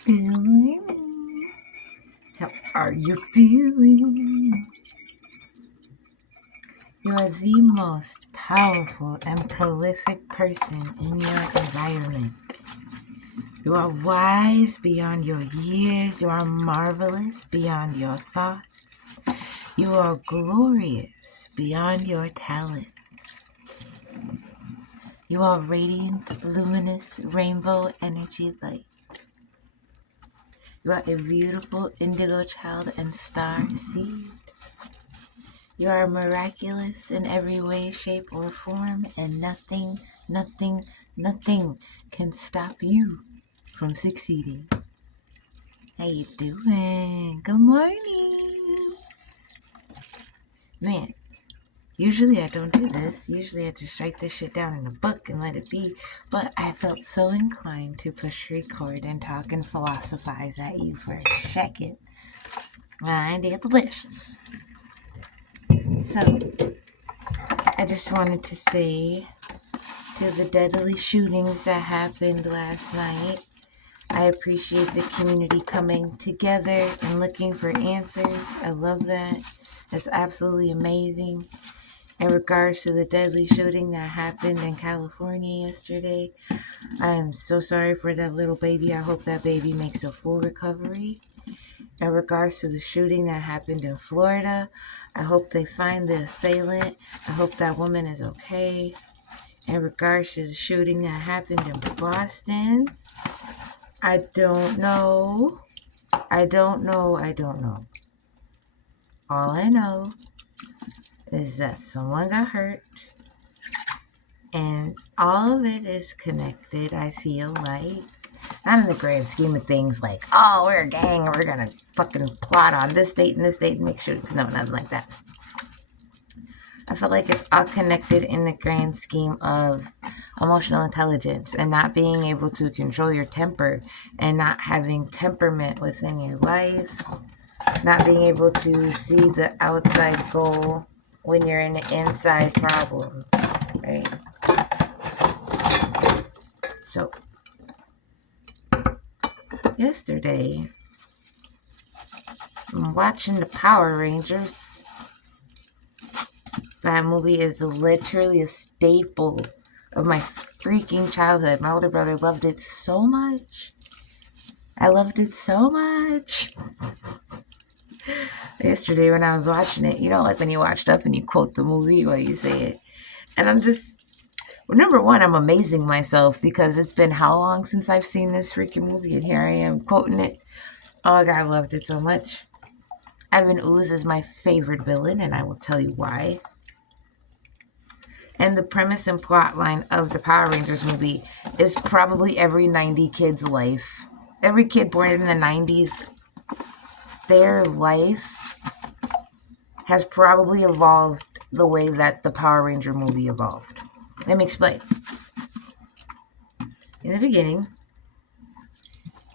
feeling? How are you feeling? You are the most powerful and prolific person in your environment. You are wise beyond your years. You are marvelous beyond your thoughts. You are glorious beyond your talents. You are radiant, luminous, rainbow energy light. You are a beautiful indigo child and star seed. You are miraculous in every way, shape, or form, and nothing, nothing, nothing can stop you from succeeding. How you doing? Good morning. Man, usually I don't do this. Usually I just write this shit down in a book and let it be. But I felt so inclined to push record and talk and philosophize at you for a second. And it's delicious. So, I just wanted to say to the deadly shootings that happened last night, I appreciate the community coming together and looking for answers. I love that. That's absolutely amazing. In regards to the deadly shooting that happened in California yesterday, I am so sorry for that little baby. I hope that baby makes a full recovery. In regards to the shooting that happened in Florida, I hope they find the assailant. I hope that woman is okay. In regards to the shooting that happened in Boston, I don't know. All I know is that someone got hurt, and all of it is connected, I feel like. Not in the grand scheme of things like, oh, we're a gang and we're going to fucking plot on this date and this date and make shootings. No, nothing like that. I feel like it's all connected in the grand scheme of emotional intelligence and not being able to control your temper and not having temperament within your life, not being able to see the outside goal when you're in an inside problem, right? So, yesterday, I'm watching the Power Rangers. That movie is literally a staple of my freaking childhood. My older brother loved it so much. I loved it so much. Yesterday when I was watching it, you know, like when you watch stuff and you quote the movie while you say it. And I'm just, well, number one, I'm amazing myself because it's been how long since I've seen this freaking movie, and here I am quoting it. Oh my God, I loved it so much. Evan Ooze is my favorite villain, and I will tell you why. And the premise and plot line of the Power Rangers movie is probably every 90 kid's life. Every kid born in the 90s, their life has probably evolved the way that the Power Ranger movie evolved. Let me explain. In the beginning,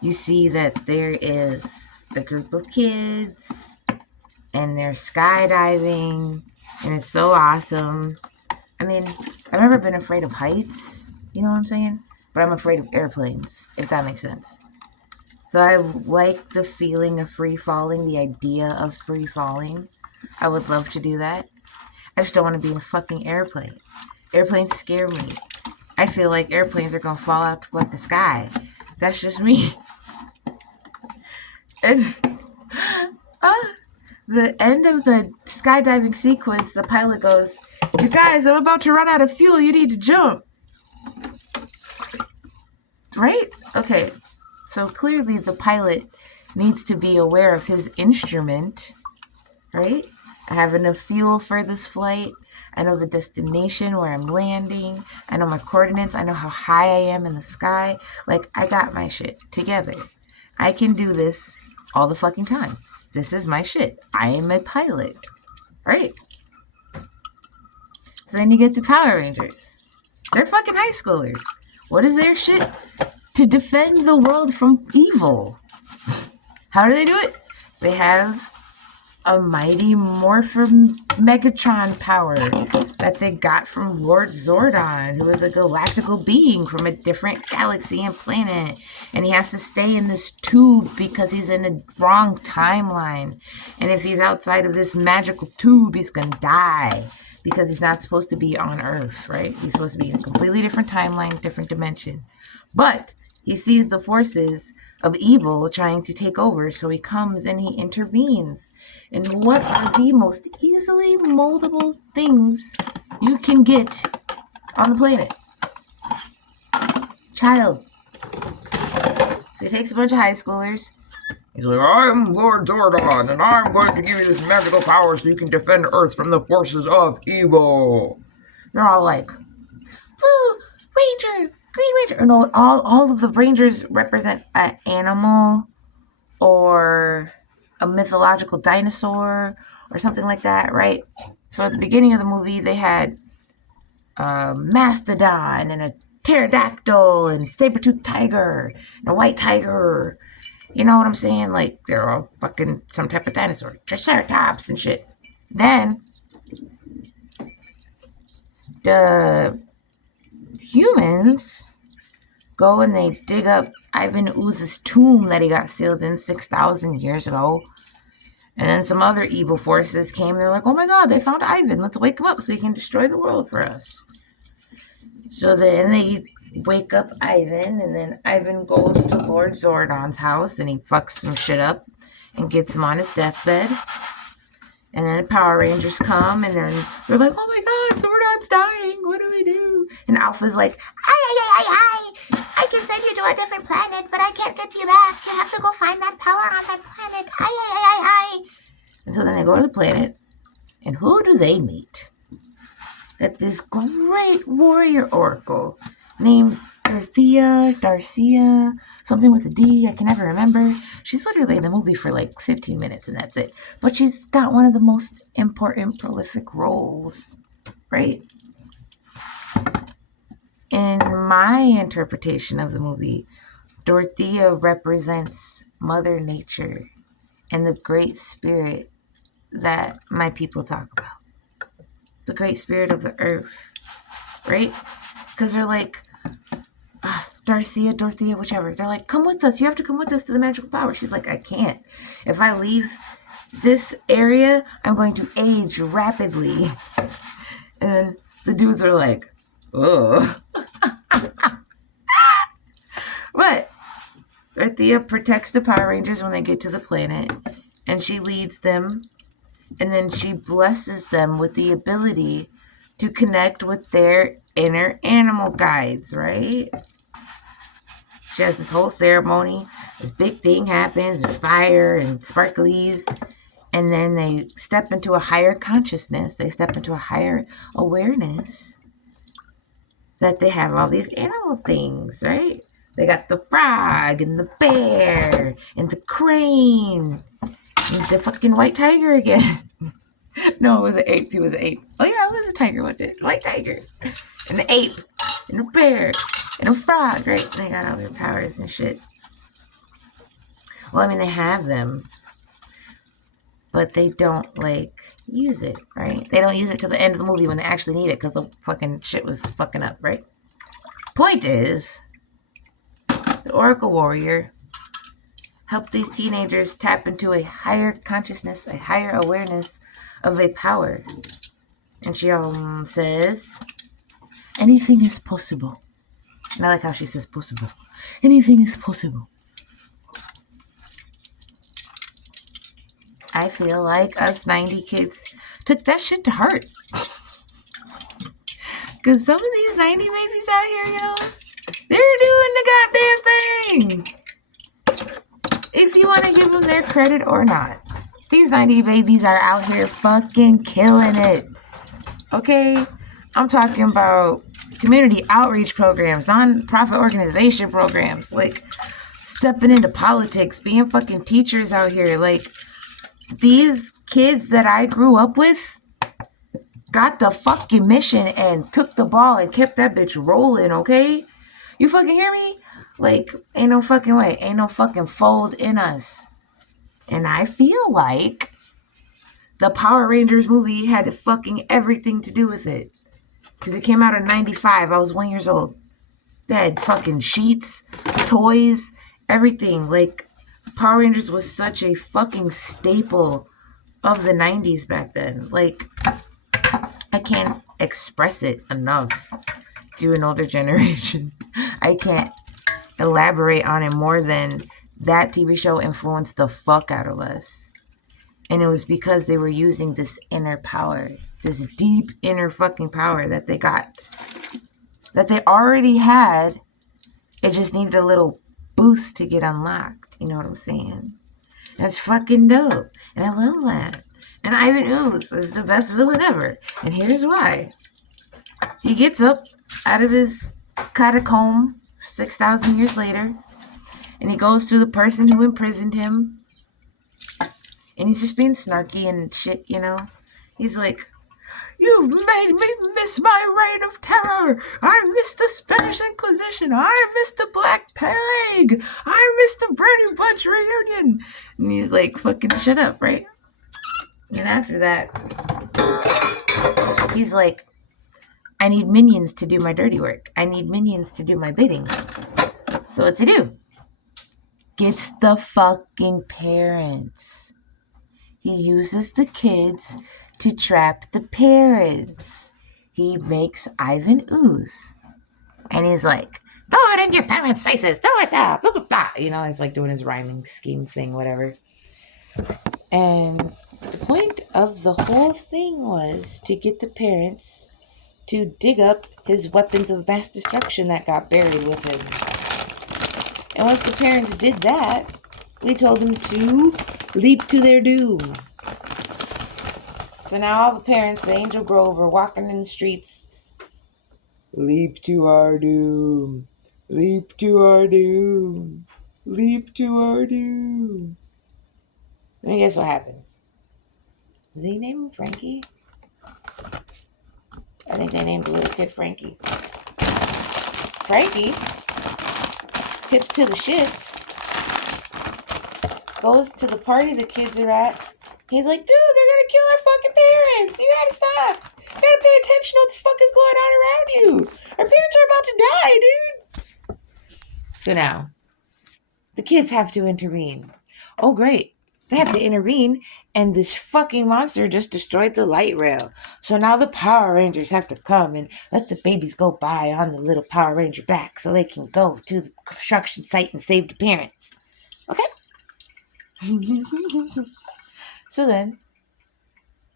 you see that there is a group of kids and they're skydiving and it's so awesome. I mean, I've never been afraid of heights, you know what I'm saying? But I'm afraid of airplanes, if that makes sense. So I like the feeling of free falling, the idea of free falling. I would love to do that. I just don't want to be in a fucking airplane. Airplanes scare me. I feel like airplanes are going to fall out of the sky. That's just me. And the end of the skydiving sequence, the pilot goes, "You guys, I'm about to run out of fuel. You need to jump." Right? Okay. So clearly the pilot needs to be aware of his instrument, right? I have enough fuel for this flight. I know the destination where I'm landing. I know my coordinates. I know how high I am in the sky. Like, I got my shit together. I can do this all the fucking time. This is my shit. I am a pilot, right? So then you get the Power Rangers. They're fucking high schoolers. What is their shit? To defend the world from evil. How do they do it? They have a mighty Megatron power that they got from Lord Zordon, who is a galactical being from a different galaxy and planet. And he has to stay in this tube because he's in a wrong timeline. And if he's outside of this magical tube, he's going to die because he's not supposed to be on Earth, right? He's supposed to be in a completely different timeline, different dimension. But he sees the forces of evil trying to take over, so he comes and he intervenes. And what are the most easily moldable things you can get on the planet? Child. So he takes a bunch of high schoolers. He's like, I'm Lord Zordon, and I'm going to give you this magical power so you can defend Earth from the forces of evil. They're all like, Blue Ranger, Green Ranger. Or no, all of the Rangers represent an animal or a mythological dinosaur or something like that, right? So at the beginning of the movie, they had a mastodon and a pterodactyl and saber-toothed tiger and a white tiger. You know what I'm saying? Like, they're all fucking some type of dinosaur. Triceratops and shit. Then, the humans go and they dig up Ivan Ooze's tomb that he got sealed in 6,000 years ago. And then some other evil forces came. They're like, oh my god, they found Ivan. Let's wake him up so he can destroy the world for us. So then they wake up Ivan, and then Ivan goes to Lord Zordon's house, and he fucks some shit up and gets him on his deathbed. And then the Power Rangers come, and they're like, oh my god, Zordon's dying. What do we do? And Alpha's like, I can send you to a different planet, but I can't get you back. You have to go find that power on that planet. And so then they go to the planet, and who do they meet? That this great warrior oracle named Darcia, something with a D, I can never remember. She's literally in the movie for like 15 minutes and that's it. But she's got one of the most important, prolific roles, right? In my interpretation of the movie, Dorothea represents Mother Nature and the great spirit that my people talk about. The great spirit of the earth, right? Because they're like, Dorothea, whichever. They're like, come with us. You have to come with us to the magical power. She's like, I can't. If I leave this area, I'm going to age rapidly. And then the dudes are like, ugh. But Dorothea protects the Power Rangers when they get to the planet. And she leads them. And then she blesses them with the ability to connect with their inner animal guides, right? She has this whole ceremony. This big thing happens. There's fire and sparklies. And then they step into a higher consciousness. They step into a higher awareness that they have all these animal things, right? They got the frog and the bear and the crane and the fucking white tiger again. No, it was an ape. He was an ape. Oh yeah, it was a tiger, wasn't it? White tiger. And the ape. And a bear. And a frog, right? They got all their powers and shit. Well, I mean, they have them. But they don't, like, use it, right? They don't use it till the end of the movie when they actually need it because the fucking shit was fucking up, right? Point is, the Oracle Warrior helped these teenagers tap into a higher consciousness, a higher awareness of a power. And she says, anything is possible. And I like how she says possible. Anything is possible. I feel like us 90 kids took that shit to heart. Because some of these 90 babies out here, yo, they're doing the goddamn thing. If you want to give them their credit or not. These 90 babies are out here fucking killing it. Okay? I'm talking about community outreach programs, non-profit organization programs, like stepping into politics, being fucking teachers out here. Like, these kids that I grew up with got the fucking mission and took the ball and kept that bitch rolling, okay? You fucking hear me? Like, ain't no fucking way. Ain't no fucking fold in us. And I feel like The Power Rangers movie had fucking everything to do with it. Because it came out in 95. I was 1 year old. They had fucking sheets, toys, everything. Like, Power Rangers was such a fucking staple of the 90s back then. Like, I can't express it enough to an older generation. I can't elaborate on it more than that TV show influenced the fuck out of us. And it was because they were using this inner power, this deep inner fucking power that they got, that they already had. It just needed a little boost to get unlocked. You know what I'm saying? That's fucking dope. And I love that. And Ivan Ooze is the best villain ever. And here's why. He gets up out of his catacomb 6,000 years later, and he goes to the person who imprisoned him, and he's just being snarky and shit, you know? He's like, "You've made me miss my reign of terror. I miss the Spanish Inquisition. I miss the Black Plague. I miss the Brady Bunch reunion." And he's like, fucking shut up, right? And after that, he's like, "I need minions to do my dirty work. I need minions to do my bidding." So what's he do? Gets the fucking parents. He uses the kids to trap the parents. He makes Ivan Ooze. And he's like, "Throw it in your parents' faces. Throw it there. Blah, blah, blah." You know, he's like doing his rhyming scheme thing, whatever. And the point of the whole thing was to get the parents to dig up his weapons of mass destruction that got buried with him. And once the parents did that, we told them to leap to their doom. So now all the parents of Angel Grove are walking in the streets. Leap to our doom. Leap to our doom. Leap to our doom. And guess what happens? Did they name him Frankie? I think they named the little kid Frankie. Frankie, hip to the shits, goes to the party the kids are at. He's like, "Dude, they're gonna kill our fucking parents. You gotta stop. You gotta pay attention to what the fuck is going on around you. Our parents are about to die, dude." So now, the kids have to intervene. Oh, great. They have to intervene, and this fucking monster just destroyed the light rail. So now the Power Rangers have to come and let the babies go by on the little Power Ranger back so they can go to the construction site and save the parents. Okay? So then,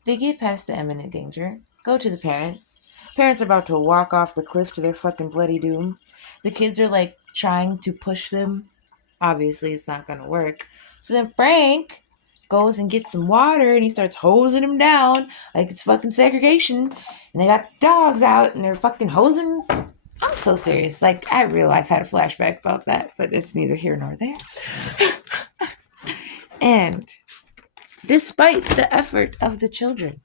they get past the imminent danger, go to the parents. Parents are about to walk off the cliff to their fucking bloody doom. The kids are like trying to push them. Obviously, it's not going to work. So then Frank goes and gets some water and he starts hosing him down like it's fucking segregation. And they got dogs out and they're fucking hosing. I'm so serious. Like, I real life had a flashback about that, but it's neither here nor there. And despite the effort of the children,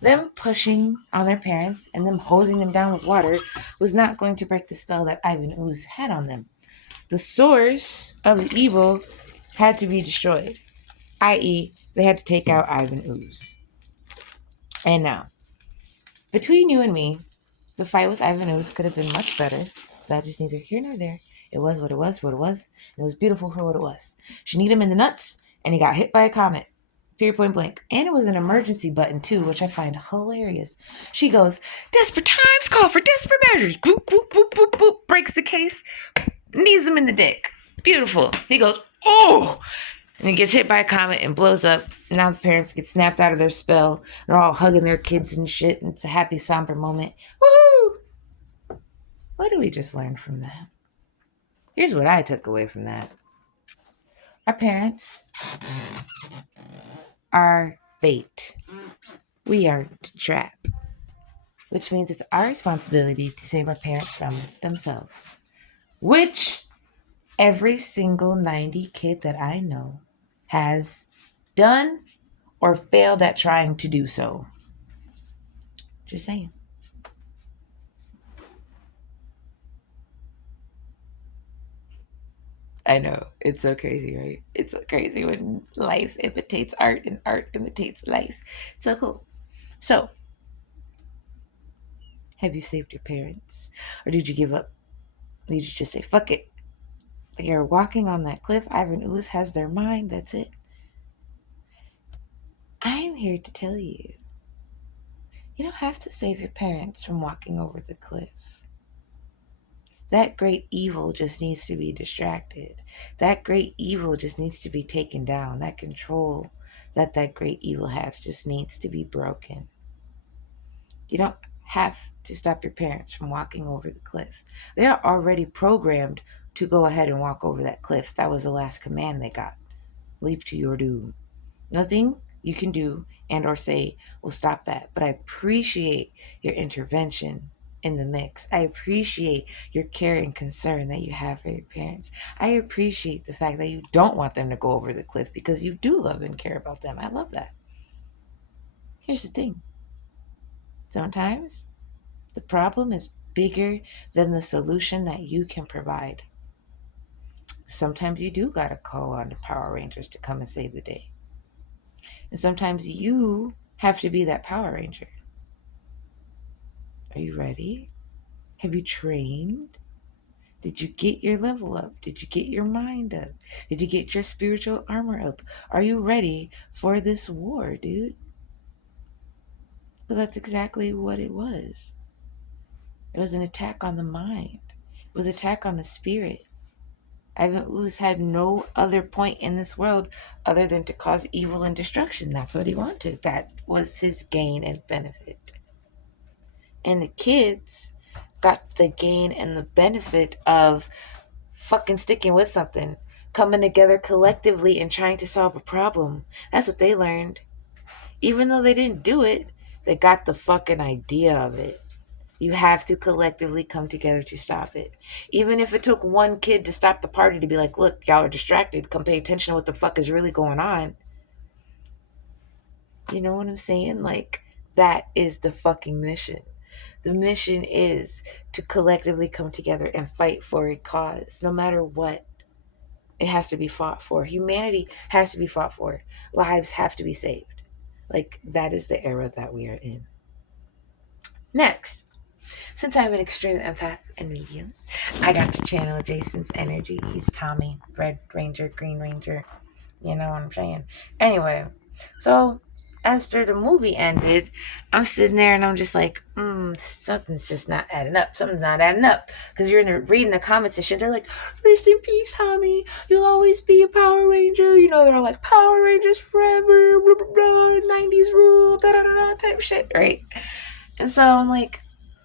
them pushing on their parents and them hosing them down with water was not going to break the spell that Ivan Ooze had on them. The source of the evil had to be destroyed, i.e., they had to take out Ivan Ooze. And now, between you and me, the fight with Ivan Ooze could have been much better. That's just neither here nor there. It was what it was, what it was. And it was beautiful for what it was. She kneed him in the nuts, and he got hit by a comet. Period, point blank. And it was an emergency button, too, which I find hilarious. She goes, "Desperate times call for desperate measures." Boop, boop, boop, boop, boop. Breaks the case. Knees him in the dick. Beautiful. He goes, "Oh!" And he gets hit by a comet and blows up. Now the parents get snapped out of their spell. They're all hugging their kids and shit. And it's a happy, somber moment. Woohoo! What did we just learn from that? Here's what I took away from that. Our parents are bait. We are the trap. Which means it's our responsibility to save our parents from themselves. Which every single 90 kid that I know has done or failed at trying to do so. Just saying. I know. It's so crazy, right? It's so crazy when life imitates art and art imitates life. So cool. So, have you saved your parents? Or did you give up? Did you just say, fuck it? You're walking on that cliff. Ivan Ooze has their mind. That's it. I'm here to tell you, you don't have to save your parents from walking over the cliff. That great evil just needs to be distracted. That great evil just needs to be taken down. That control that great evil has just needs to be broken. You don't have to stop your parents from walking over the cliff. They are already programmed to go ahead and walk over that cliff. That was the last command they got. Leap to your doom. Nothing you can do and or say will stop that. But I appreciate your intervention in the mix. I appreciate your care and concern that you have for your parents. I appreciate the fact that you don't want them to go over the cliff because you do love and care about them. I love that. Here's the thing. Sometimes the problem is bigger than the solution that you can provide. Sometimes you do gotta call on the Power Rangers to come and save the day. And sometimes you have to be that Power Ranger. Are you ready? Have you trained? Did you get your level up? Did you get your mind up? Did you get your spiritual armor up? Are you ready for this war, dude? So that's exactly what it was. It was an attack on the mind. It was an attack on the spirit. Ivan Ooze had no other point in this world other than to cause evil and destruction. That's what he wanted. That was his gain and benefit. And the kids got the gain and the benefit of fucking sticking with something, coming together collectively and trying to solve a problem. That's what they learned. Even though they didn't do it, they got the fucking idea of it. You have to collectively come together to stop it. Even if it took one kid to stop the party to be like, look, y'all are distracted. Come pay attention to what the fuck is really going on. You know what I'm saying? Like, that is the fucking mission. The mission is to collectively come together and fight for a cause, no matter what. It has to be fought for. Humanity has to be fought for. Lives have to be saved. Like, that is the era that we are in. Next, since I'm an extreme empath and medium, I got to channel Jason's energy. He's Tommy, Red Ranger, Green Ranger. You know what I'm saying? Anyway, so after the movie ended, I'm sitting there and I'm just like, something's just not adding up. Something's not adding up. Because you're reading the comments and shit. They're like, rest in peace, Tommy. You'll always be a Power Ranger. You know, they're like, Power Rangers forever, blah, blah, blah, 90s rule, da da da da type shit, right? And so I'm like,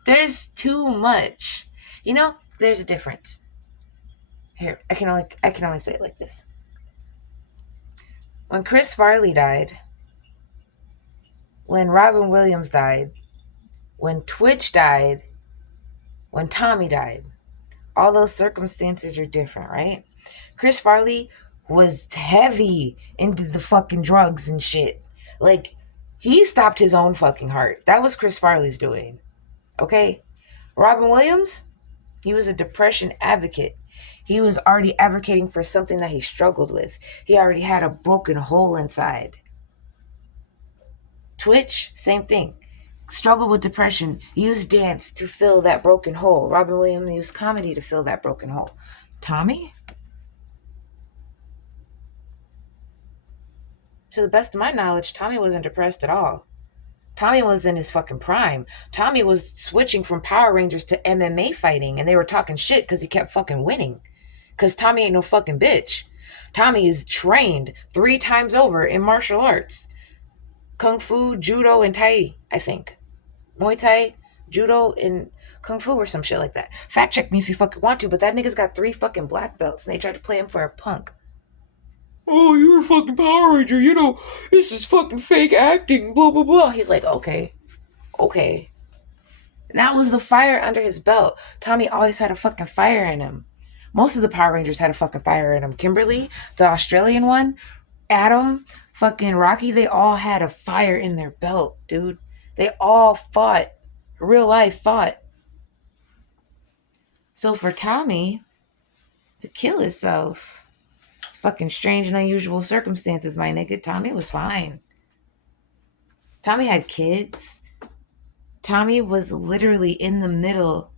there's too much. You know, there's a difference. Here, I can only say it like this. When Chris Farley died, when Robin Williams died, when Twitch died, when Tommy died, all those circumstances are different, right? Chris Farley was heavy into the fucking drugs and shit. Like, he stopped his own fucking heart. That was Chris Farley's doing. Okay? Robin Williams, he was a depression advocate. He was already advocating for something that he struggled with. He already had a broken hole inside. Twitch, same thing. Struggled with depression. Used dance to fill that broken hole. Robin Williams used comedy to fill that broken hole. Tommy? To the best of my knowledge, Tommy wasn't depressed at all. Tommy was in his fucking prime. Tommy was switching from Power Rangers to MMA fighting, and they were talking shit because he kept fucking winning. Because Tommy ain't no fucking bitch. Tommy is trained 3 times over in martial arts. Kung Fu, Judo, and Tai, I think. Muay Thai, Judo, and Kung Fu or some shit like that. Fact check me if you fucking want to, but that nigga's got 3 fucking black belts, and they tried to play him for a punk. Oh, you're a fucking Power Ranger, you know, this is fucking fake acting, blah, blah, blah. He's like, okay. That was the fire under his belt. Tommy always had a fucking fire in him. Most of the Power Rangers had a fucking fire in them. Kimberly, the Australian one, Adam, fucking Rocky, they all had a fire in their belt, dude. They all fought. Real life fought. So for Tommy, To kill himself. Fucking strange and unusual circumstances, my nigga. Tommy was fine. Tommy had kids. Tommy was literally in the middle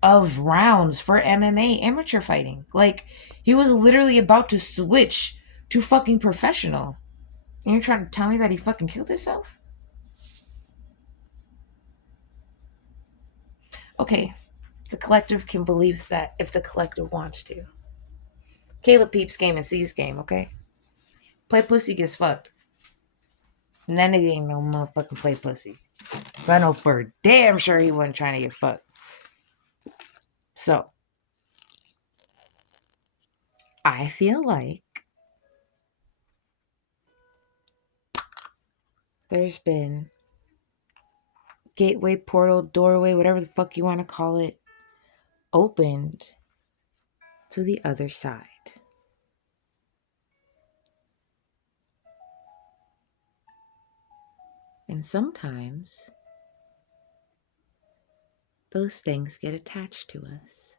of rounds for MMA amateur fighting. Like, he was literally about to switch to fucking professional. And you're trying to tell me that he fucking killed himself? Okay, the collective can believe that if the collective wants to. Caleb peeps game and sees game, okay? Play pussy gets fucked. And that nigga ain't no motherfucking play pussy. So I know for damn sure he wasn't trying to get fucked. So, I feel like there's been gateway, portal, doorway, whatever the fuck you want to call it, opened to the other side. And sometimes those things get attached to us.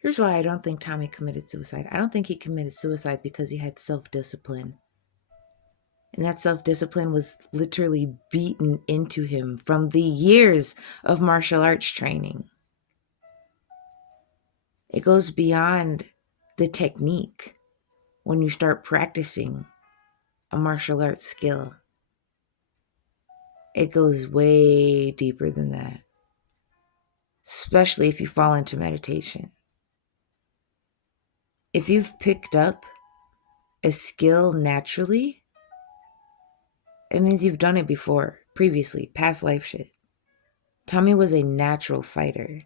Here's why I don't think Tommy committed suicide. I don't think he committed suicide because he had self-discipline. And that self-discipline was literally beaten into him from the years of martial arts training. It goes beyond the technique when you start practicing a martial arts skill. It goes way deeper than that, especially if you fall into meditation. If you've picked up a skill naturally, it means you've done it before, previously, past life shit. Tommy was a natural fighter.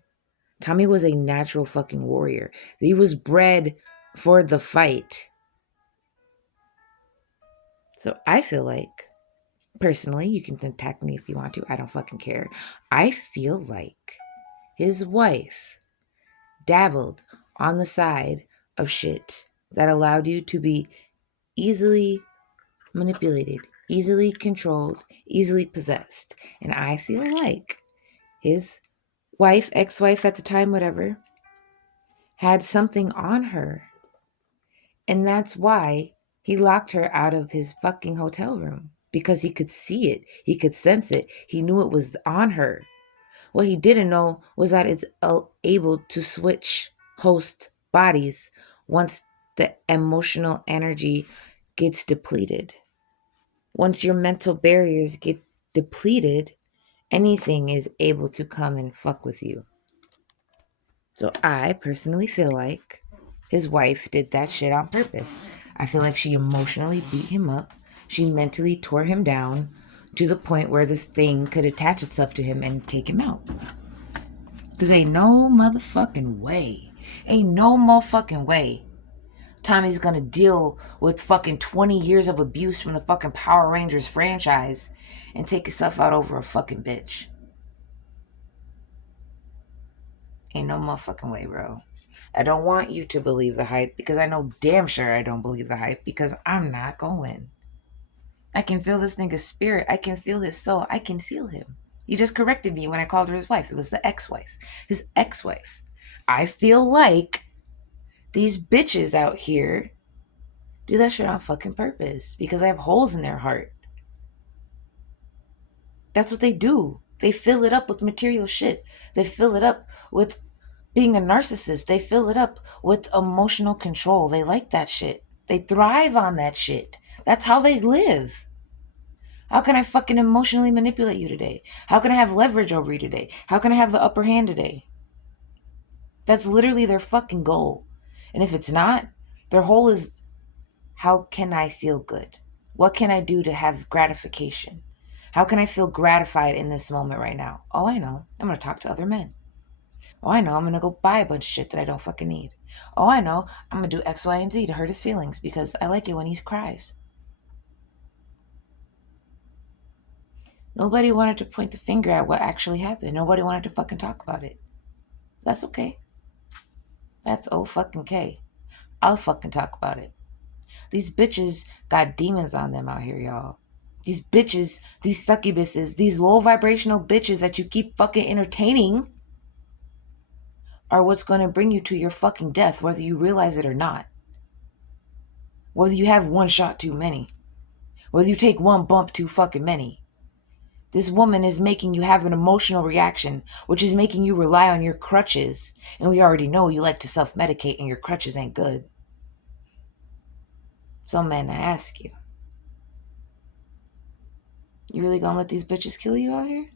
Tommy was a natural fucking warrior. He was bred for the fight. So I feel like, personally, you can attack me if you want to. I don't fucking care. I feel like his wife dabbled on the side of shit that allowed you to be easily manipulated, easily controlled, easily possessed. And I feel like his wife, ex-wife at the time, whatever, had something on her. And that's why he locked her out of his fucking hotel room. Because he could see it. He could sense it. He knew it was on her. What he didn't know was that it's able to switch host bodies once the emotional energy gets depleted. Once your mental barriers get depleted, anything is able to come and fuck with you. So I personally feel like his wife did that shit on purpose. I feel like she emotionally beat him up. She mentally tore him down to the point where this thing could attach itself to him and take him out. Because ain't no motherfucking way. Ain't no motherfucking way Tommy's gonna deal with fucking 20 years of abuse from the fucking Power Rangers franchise and take himself out over a fucking bitch. Ain't no motherfucking way, bro. I don't want you to believe the hype because I know damn sure I don't believe the hype because I'm not going. I can feel this nigga's spirit. I can feel his soul. I can feel him. He just corrected me when I called her his wife. It was the ex-wife. His ex-wife. I feel like these bitches out here do that shit on fucking purpose because they have holes in their heart. That's what they do. They fill it up with material shit. They fill it up with being a narcissist. They fill it up with emotional control. They like that shit. They thrive on that shit. That's how they live. How can I fucking emotionally manipulate you today? How can I have leverage over you today? How can I have the upper hand today? That's literally their fucking goal. And if it's not, their goal is, how can I feel good? What can I do to have gratification? How can I feel gratified in this moment right now? Oh, I know. I'm going to talk to other men. Oh, I know. I'm going to go buy a bunch of shit that I don't fucking need. Oh, I know. I'm going to do X, Y, and Z to hurt his feelings because I like it when he cries. Nobody wanted to point the finger at what actually happened. Nobody wanted to fucking talk about it. That's okay. That's oh fucking K. I'll fucking talk about it. These bitches got demons on them out here, y'all. These bitches, these succubuses, these low vibrational bitches that you keep fucking entertaining are what's going to bring you to your fucking death, whether you realize it or not. Whether you have one shot too many. Whether you take one bump too fucking many. This woman is making you have an emotional reaction, which is making you rely on your crutches. And we already know you like to self-medicate and your crutches ain't good. So, man, I ask you. You really gonna let these bitches kill you out here?